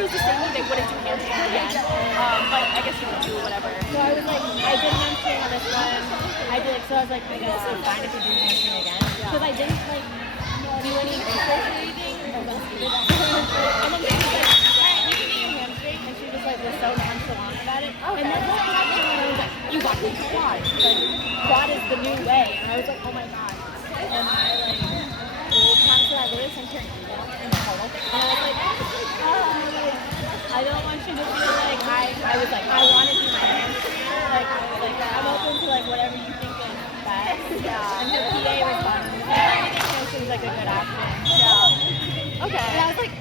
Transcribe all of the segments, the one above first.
it was the same thing, they wouldn't do hamstring again. But I guess you could do whatever. So I was like, I did hamstring on this one. I did like, so I was like, I guess it's fine if you do hamstring again. because I didn't like do any research or anything. And then she was like, alright, you can do your hamstring. And she just like was so nonchalant about it. Okay. And then this happened and I was like, you got me quad. Like, quad is the new way. And I was like, oh my god. And I like, so I really sent her an email in the portal. And I was like, I don't want you to feel like I was like, I want to do my hamstring. Like, I was like, I'm open to like whatever you think is best. Yeah. And her PA responded. It seems like a good option. Yeah. Okay. And I was like,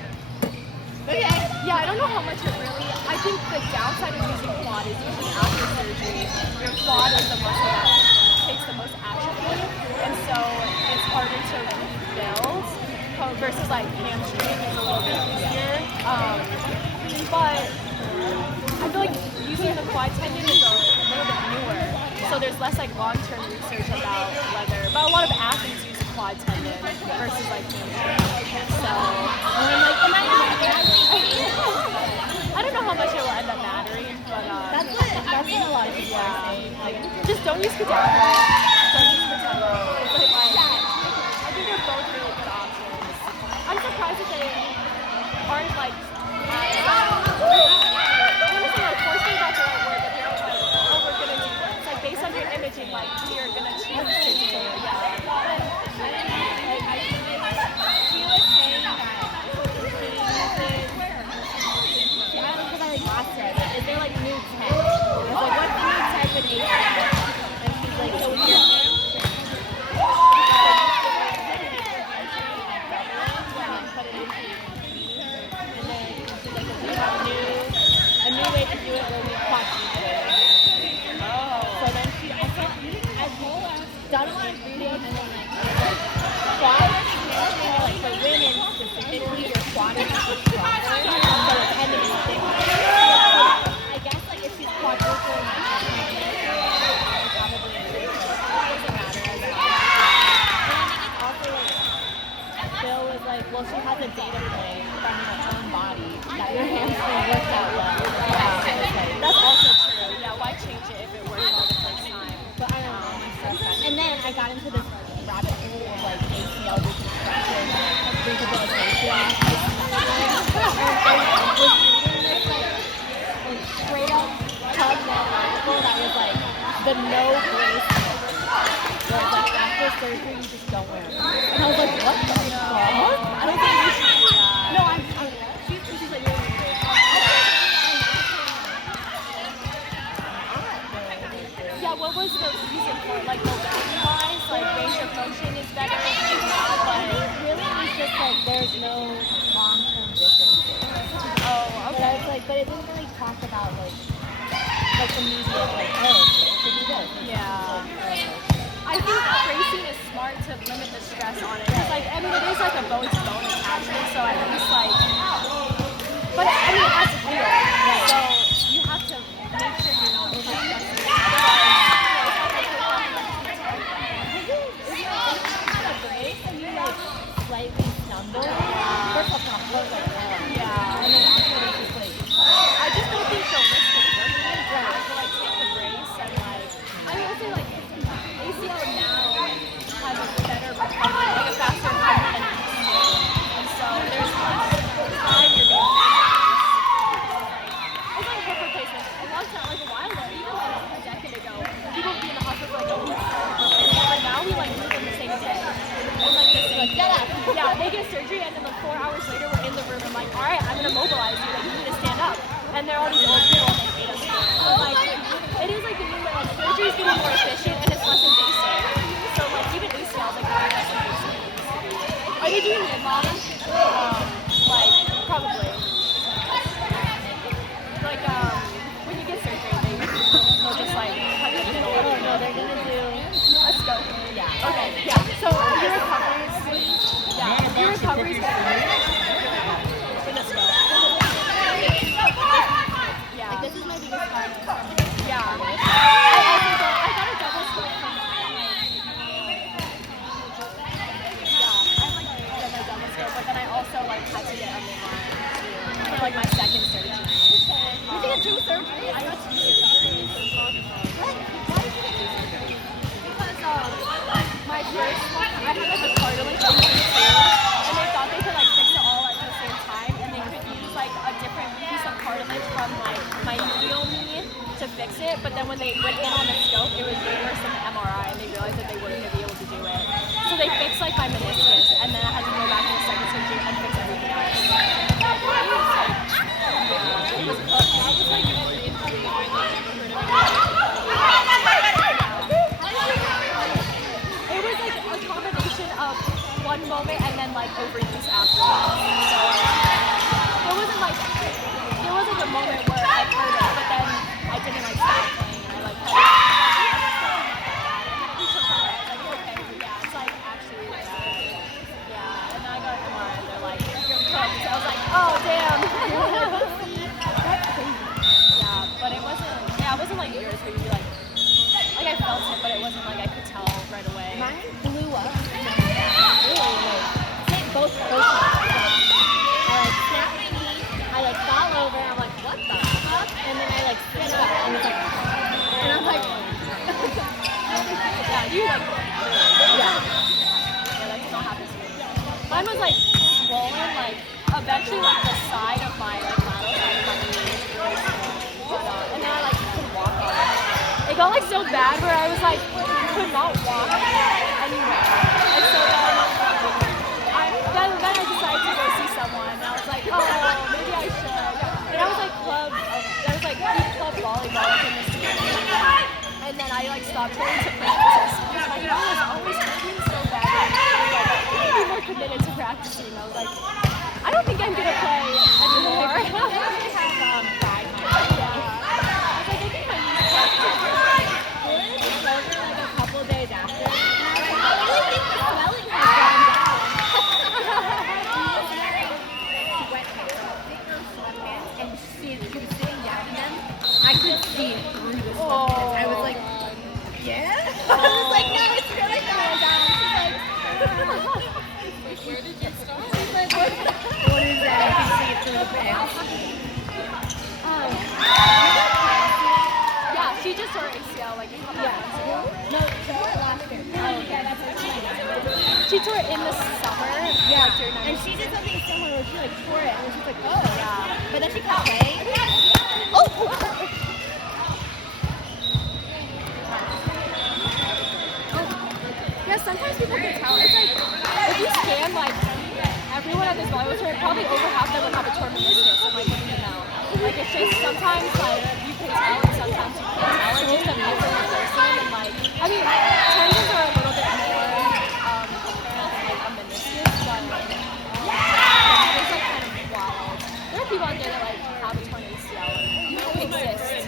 okay. Yeah, I don't know how much it really. I think the downside of using quad is usually after surgery, your quad is the muscle that takes the most atrophy, and so it's harder to rebuild versus like hamstring is a little bit easier. But I feel like using the quad tendon is a little bit newer, so there's less like long-term research about whether. But a lot of athletes use a quad tendon versus like hamstring. So and I'm like, I don't know how much it will end up mattering, but That's what a lot of people are saying. like just don't use Cadavra, don't use Patella. But like, I think they're both really good options. I'm surprised that they aren't like I want to say like forcing about the right word, but they're not like, oh, we're gonna do this. Like based on your imaging, like we are gonna choose to do it. She was saying that because I like asked her, like, is there like new tech? I was like, what's the new tech with ACL? And she's like, so with your hamstring, put it into your knee. And then she's like, we have a new way to do it where we quad feature. So then I've done a lot of reading and then like quad hamstring, like for women specifically, your quad is much stronger, so the tendon is thicker. I guess like if she's quadruple and like probably it doesn't matter as much. And I think it's also like Phil was like, well, she has a data point from her own body that your hamstring works out well. Yeah, so it's like, That's also true. Yeah, why change it if it worked well the first time? but I don't know. And then I got into this rabbit hole of like ACL reconstruction, rehabilitation. Straight up PubMed article that was like the no brace myth. Where it's like after surgery you just don't wear a brace. And I was like, what the fuck? I don't think you should do that. No, she's like, you're Yeah, what was the reason for it? Like mobility-wise, like range of motion is better, but really it's just like there's no long-term differences. oh, okay. But it didn't really talk about like immediate like, oh, it could do this. Yeah. I think bracing is smart to limit the stress on it. Because like, I mean, it is like a bone-to-bone attachment, so at least like, but I mean, it has to feel, so you have to make sure you're not over-stressing. Slightly stumble. First off, not close like hell. Yeah. And then after it's just like, I just don't think the risk is worth it. I feel like take the brace and like, I will say like ACL now has a better recovery, like a faster recovery than it used to. And so there's less time you're being it's like hip replacement. A long time, like a while ago, even like a decade ago, people would be in the hospital for like a week for hip replacement. But now we like move them the same day. It's like the same day. Yeah, they get surgery and then like 4 hours later we're in the room. I'm like, all right, I'm gonna mobilize you. Like you need to stand up. And they're all these old people like 8 of them. So like, it is like the new way. Like surgery is getting more efficient and it's less invasive. So like even ACL is like very less invasive than it used to be. Are they doing mid-body? Like probably. Like when you get surgery, they'll just like cut the middle. oh no, they're gonna do A scope. yeah. Okay, yeah. So your recoveries, yeah, your recoveries in the scope. Yeah. Like this is my biggest part. Yeah. I got a double scope from yeah. I like my double scope. Like my first one, I had like a cartilage in between two, and they thought they could like fix it all at the same time, and they could use like a different piece of cartilage from like my real knee to fix it. But then when they went in on the scope, it was way worse than the MRI, and they realized that they weren't gonna be able to do it. So they fixed like my meniscus, and then I had to go back to the second surgery and fix everything else. It was cooked. I was like, an injury. I like never heard of it. It was like a combination of one moment and then like overuse afterwards. So it wasn't like there wasn't a moment where I heard it, but then I didn't like stop playing and I like had like okay, yeah, it's like actually really bad. Yeah, and then I got an MRI and they're like, you're cooked. So I was like, oh damn. Yeah, but it wasn't like yours where you'd be like I felt it, but it wasn't like I could tell right away. Mine blew up. Hit both times. I like snapped my knee. I like fall over. I'm like, what the fuck? And then I like stood up and it's like, and I'm like, Yeah, you like yeah. that did not happen to me. Mine was like swollen, like eventually like the side of my like lateral side of my knee was really swollen. And then I like couldn't walk on it. It got like so bad where I was like could not walk anywhere. And so then I decided to go see someone. And I was like, oh, maybe I should. And I was like there was like club volleyball in this community. And then I like stopped going to practice because my knee was always hurting so bad. I was like, I need to be more committed to practicing. I was like, I don't think I'm gonna play anymore. I have 5 months. Yeah. I was like, I think my knee's cracked. It was over like a couple days after. And I was like, I really think the swelling has gone down. He was wearing sweatpants, thicker sweatpants, and he was sitting down in them. I could see through the sweatpants. I was like, yeah? I was like, no, it's really going down. She's like, Where did you start? she's like, what is that? I can see it through the pants. Yeah, she just tore her ACL like a couple months ago. No, she tore it last year. Oh, yeah, that's what she did. She tore it in the summer. Yeah, like, during and she did something similar where she like tore it and she's like, oh. Yeah. But then she kept playing. Oh! Yeah, sometimes people can tell. It's like if you scan like everyone at this volleyball tournament, probably over half them would have a torn meniscus and like wouldn't even know. Like it's just sometimes like you can tell and sometimes you can't tell. It just depends on the person and like I mean tendons are a little bit more apparent than like a meniscus, but it's like kind of wild. There are people out there that like have a torn ACL and exist.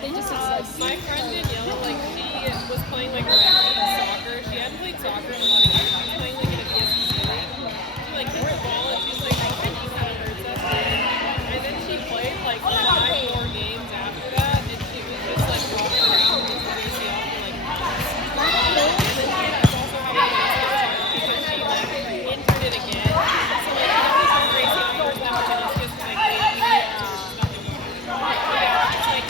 They just exist. My friend Danielle, like she was playing like rugby and soccer. She hadn't played soccer in a lot of years. She was playing like in a PSC league. She like hit the ball and she's like, oh, my knee kind of hurts us. And then she played like 5 more games after that, and she was just like walking around with her ACL for like months. And then she also had a because she like injured it again. So like she always has her ACL first now, and it's just like nothing more. Yeah, it's like.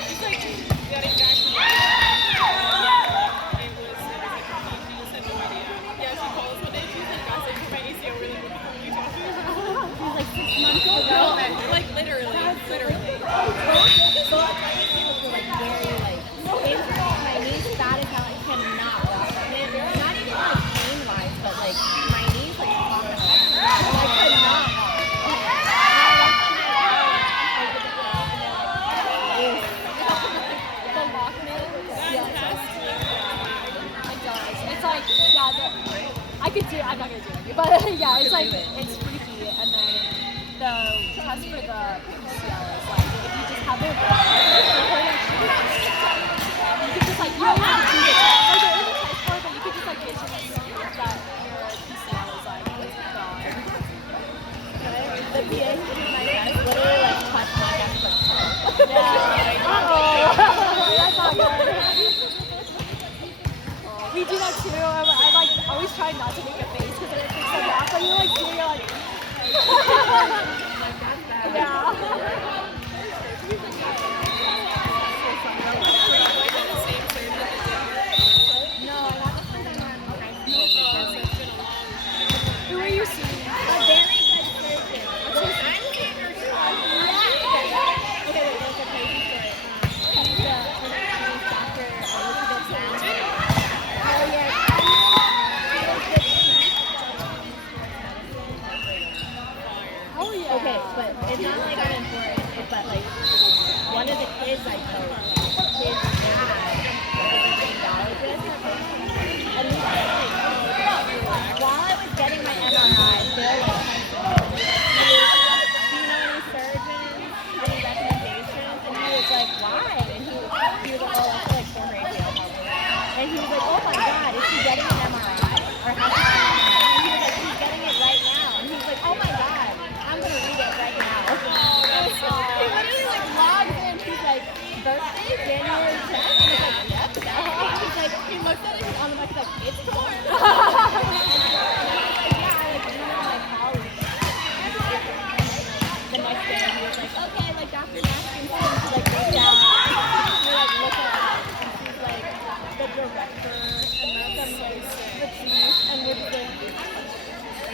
She's like getting back to the yeah, it was like she just had no idea. Yeah, she called us one day, she's like, guys, I tore my ACL really good. What are you talking about? It was like 6 months ago. Like literally. So I was like very like injured. My knee's bad as hell. I cannot walk. And not even like pain wise, but like my knees like popping around. I could not walk. The Lockman, yeah, it does. It's like, yeah, I could do it. I'm not gonna do it, but yeah, it's like it's freaky. And then the test for the PCL is like if you just have it, you can just like you don't have to do the test. Like there is a test for it, but you could just like visually see that your PCL is like gone. The PA who did my test literally like touched my neck like Yeah. That's not good. We do that too. I like always try not to make a face because then it takes them off. But you're like, you're like, yeah. some with cheese and with the.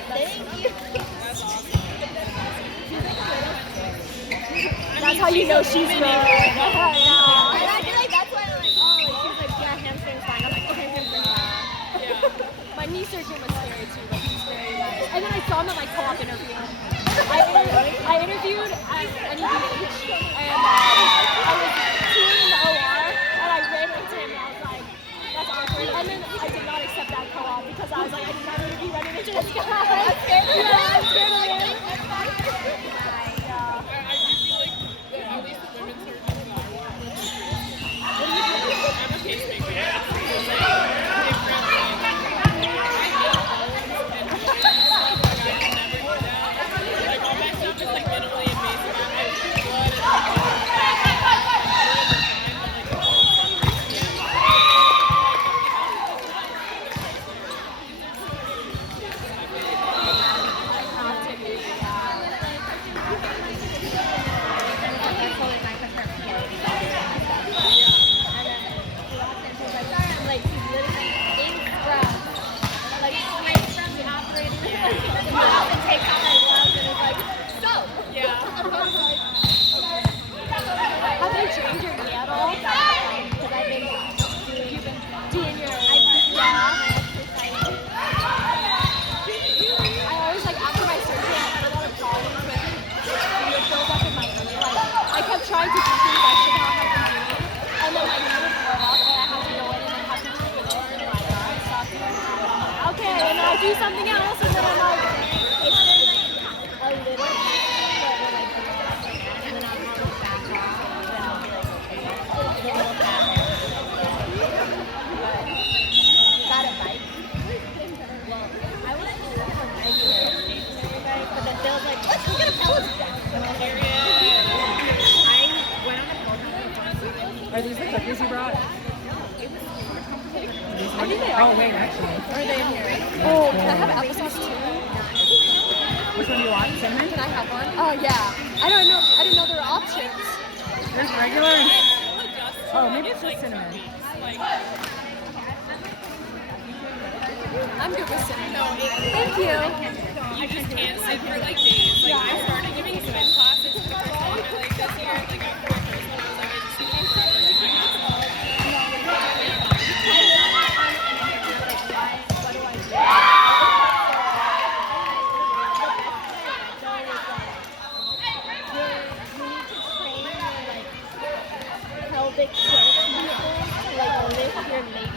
Thank you. That's awesome. That's how you know she's good. And I feel like that's why I'm like, oh, like, she's like, yeah, hamstring's fine. I'm like, okay, hamstring's fine. Yeah. My knee surgeon was scary too, but he's very nice. And then I saw him at my co-op interview. I interviewed at NUBH, and I was touring the OR, and I ran into him, and I was like, that's awkward. And then I did not accept that co-op because I was like, I did not want to be running into this guy. I'm scared of him. Yeah, I'm scared of him. Yeah. I do feel like at least the women's surgeons that I work with I'm a pacemaker. Yeah. Like all my stuff is like minimally invasive. I do blood yeah. Have they trained your knee at all? Because I've been Doing your I always like after my surgery I had a lot of problems with the buildup in my knee. Like I kept trying to do things I should not have been doing, and then my knee would blow up, and I had to go in and then have to treat it. And I stopped doing that. And I'm like, okay, and then I do something else, and then I'm like, it's been like a little bit, but like, and then I'll go back off, and then I'll be like, okay, it's a little bad. Got a bike. Well, I went to look for regular stationary bike, but then Bill's like, let's go get a Peloton. And I was like, I went on a Peloton. Are these the cookies you brought? I think they are. Oh, wait, actually. Are they in here? Oh, can I have applesauce too? Which one do you want? Cinnamon? Can I have one? Oh yeah. I don't know. I didn't know there were options. There's regular and... We'll adjust to Oh, it. maybe it's just cinnamon. Like, I'm good with cinnamon. no, Thank you. you just can't sit for like days. Like I started giving spin classes for the first time like this year. Like after my first one, I was like, I just need to start working my ass off. Pelvic tilt muscles to like lift your leg.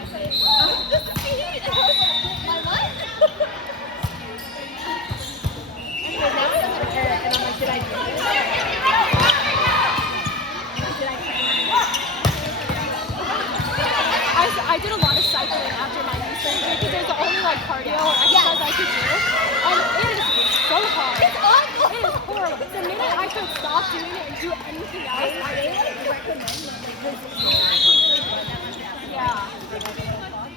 My what? Anyway, now it doesn't hurt, and I'm like, did I do this? Did I did a lot of cycling after my knee surgery because it was the only like cardio exercise I could do, and it is so hard. It's awful. It is horrible. The minute I could stop doing it and do anything else, yeah. Yeah.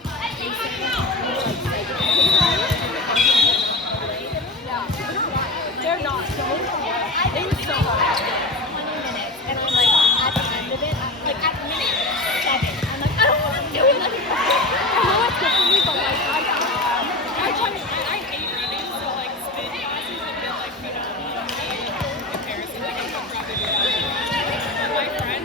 They're not so hard. It was so hard. 20 minutes, and I'm like, at the end of it, like at minute 7, I'm like, I don't want to do it anymore. I know it's good for me, but like I I hate running, so like spin classes have been like phenomenal for me in comparison. Like I'm not probably do that. My friend,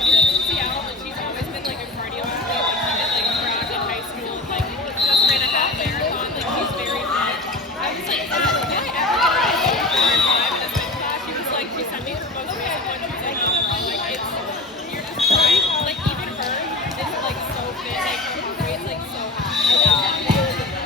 she lives in Seattle, and she's always been like a cardio athlete. Like she did like track in high school, and like just ran a half marathon. Like she's very fit. I was like, oh, did I ever get a spin class? She was like, she sent me her most recent one. She was like, oh girl, like it's you're just trying. Like even her is like so fit. Like her heart rate's like so high.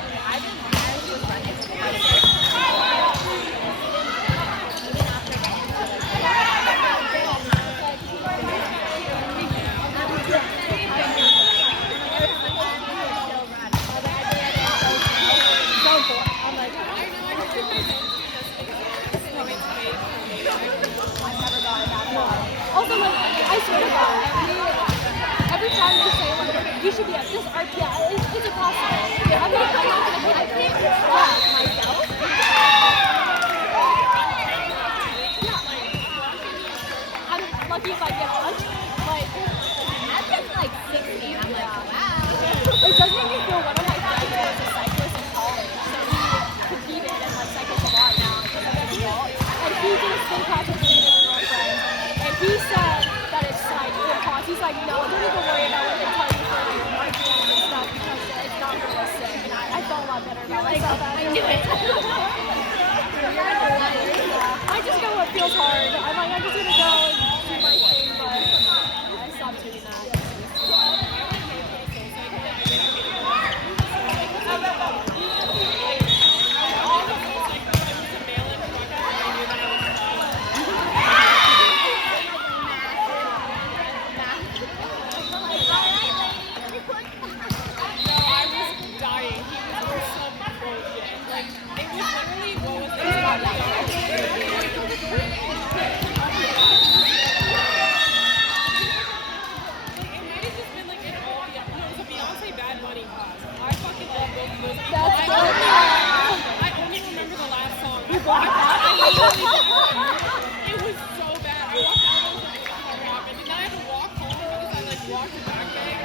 also like I swear to God, every time they say like you should be at this RPI, it's impossible. I'm not gonna hit it. I can't stop myself. Yeah. I'm lucky if I get lunch, but That's just like 60. I'm like, wow. it does make me feel one of my lot better about myself. I knew it. I just go what feels hard. I'm like, I'm just gonna go and do my thing, but I stopped doing that. No, I was dying. He was on some bullshit. Like, it was literally what was it about It might have just been like an all no, it was a Beyonce Bad Bunny class. I fucking love both of those. That's I only remember the last song. I literally blocked it. It was so bad. I walked out of the walk, and then I had to walk home because I like walked it back there.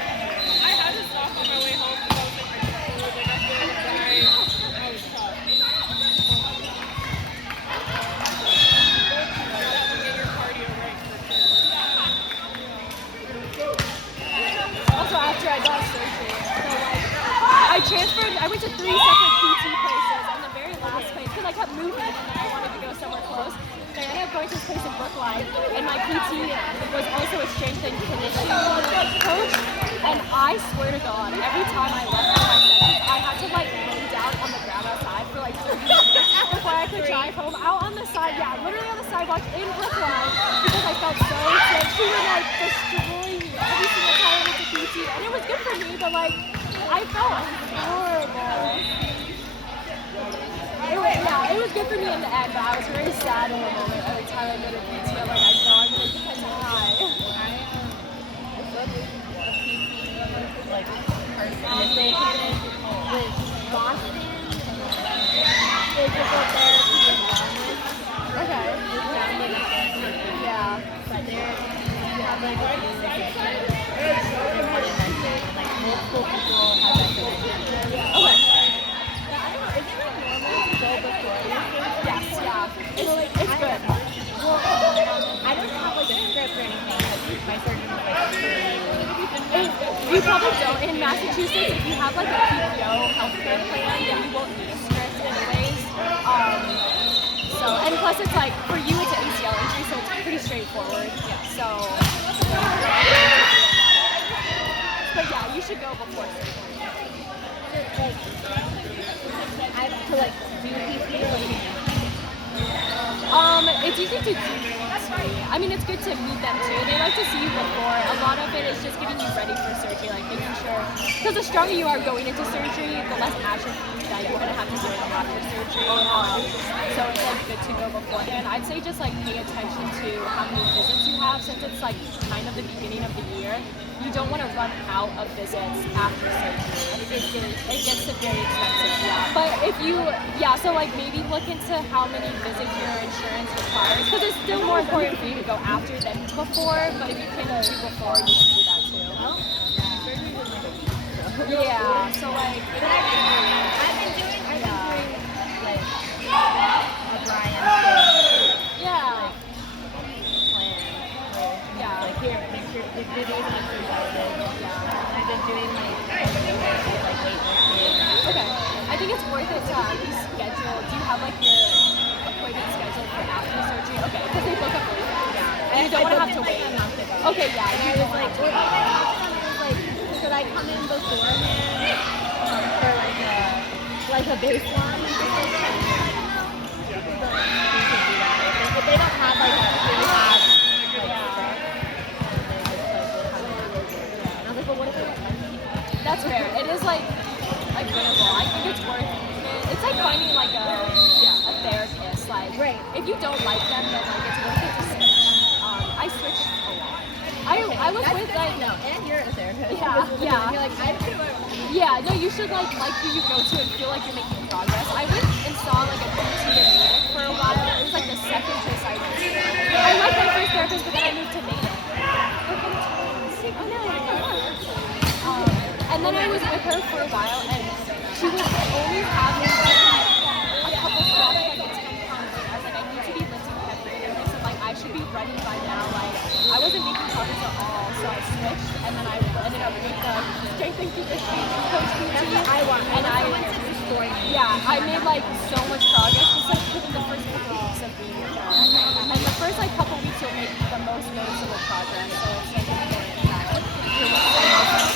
I had to stop on my way home because I was like, I feel like dying. I was tough. That will get your cardio right for sure. Also, after I got surgery, so like, I transferred. I went to 3 separate PT places, and the very last place, because I kept moving, and then I wanted to go somewhere close. So I ended up going to this place in Brookline, and my PT was also a strength and conditioning coach. And I swear to God, every time I left for my sessions, I had to like lay down on the ground outside for like 30 minutes before I could drive home. Out on the side, yeah, literally on the sidewalk in Brookline, because I felt so sick. She would like destroy me every single time I went to PT, and it was good for me, but like I felt horrible. It was good for me in the end, but I was very sad in the moment. Every time I go to PT, I'm like, I know I'm gonna depend on high. Like person with Boston physical therapy and wellness. Okay. Yeah. But there you have like a like multiple people have that condition. Okay. But I don't know, is it like normal to go before your surgery? Yes, yeah. It's good. Well, I don't have like a script or anything because my surgeon was like You probably don't. In Massachusetts, if you have like a PPO healthcare plan, then you won't need a script anyways. And plus it's like, for you it's an ACL injury, so it's pretty straightforward. So, but yeah, you should go before surgery. I have to like do PPO. It's easy to do. I mean, it's good to meet them too. They like to see you before. A lot of it is just getting you ready for surgery, like making sure. Because the stronger you are going into surgery, the less atrophy that you're gonna have to do after surgery. So it's like good to go beforehand. I'd say just like pay attention to how many visits you have, since it's like kind of the beginning of the year. You don't want to run out of visits after surgery. It gets very expensive, yeah. But if you, so like maybe look into how many visits your insurance requires, because it's still more important for you to go after than before. But if you can do before, you can do that too. Yeah. So like, I've been doing like a Brian yeah. plan. Like here, make sure the videos and exercises. I've been doing like weightlifting. Okay. I think it's worth it to at least schedule. Do you have like your appointment scheduled for after surgery? Okay, because they book up really fast. Yeah. And you don't want to have to Like wait. a month ago. Okay, yeah. And I was like, should I come in beforehand for like a baseline? If they don't have like a pre-lab, and I was like, but what if they don't like me? That's fair. It is like agreeable. I think it's worth it. It's like finding like a therapist. Like, Right. if you don't like them, then like it's worth it to switch. I switched a lot. I was with like no, and you're a therapist. Yeah, yeah. You're like, I do it. Yeah, no, you should like who you go to and feel like you're making progress. I went and saw like a PT in Natick for a while. It was like the second place I went to. I liked my first therapist, but then I moved to Natick. And then I was with her for a while, and she was always having a couple spots like a 10-pound weight. I was like, I need to be lifting heavier. And so like I should be running by now. Like I wasn't making progress at all, so I switched, and then I ended up with the strength and conditioning coach PT. That's what I want. And I want to going. Yeah, I made like so much progress just like within the first couple weeks of being with them. And the first like couple weeks you'll make the most noticeable progress. So it's like important that you're with them.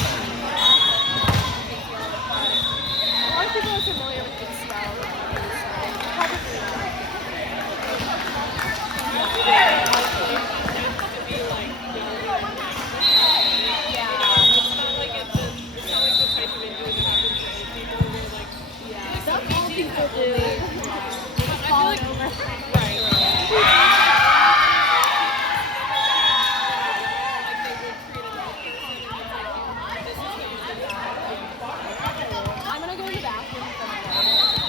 A lot of people are familiar with Big Scout, so probably not. Some people do. I feel like, right. I'm gonna go to the bathroom for a minute.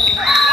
Like,